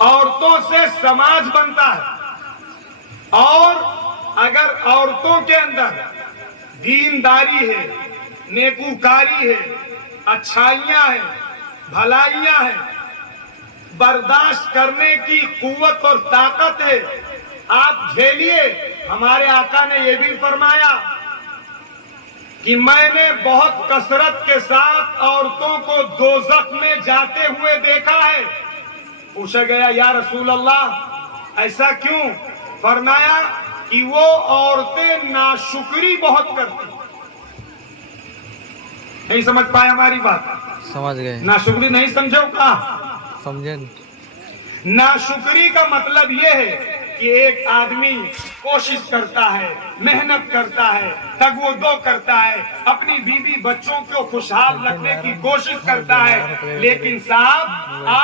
عورتوں سے سماج بنتا ہے، اور اگر عورتوں کے اندر دینداری ہے، نیکوکاری ہے، اچھائیاں ہیں، بھلائیاں ہیں، برداشت کرنے کی قوت اور طاقت ہے، آپ جھیلیے۔ ہمارے آقا نے یہ بھی فرمایا کہ میں نے بہت کثرت کے ساتھ عورتوں کو دوزخ میں جاتے ہوئے دیکھا ہے۔ پوچھا گیا یا رسول اللہ ایسا کیوں؟ فرمایا کہ وہ عورتیں ناشکری بہت کرتی۔ نہیں سمجھ پائے ہماری بات؟ سمجھ گئے، ناشکری نہیں سمجھو کا؟ سمجھیں۔ ناشکری کا مطلب یہ ہے کہ ایک آدمی کوشش کرتا ہے، محنت کرتا ہے، تگ و دو کرتا ہے، اپنی بیوی بچوں کو خوشحال رکھنے کی کوشش کرتا ہے، لیکن صاحب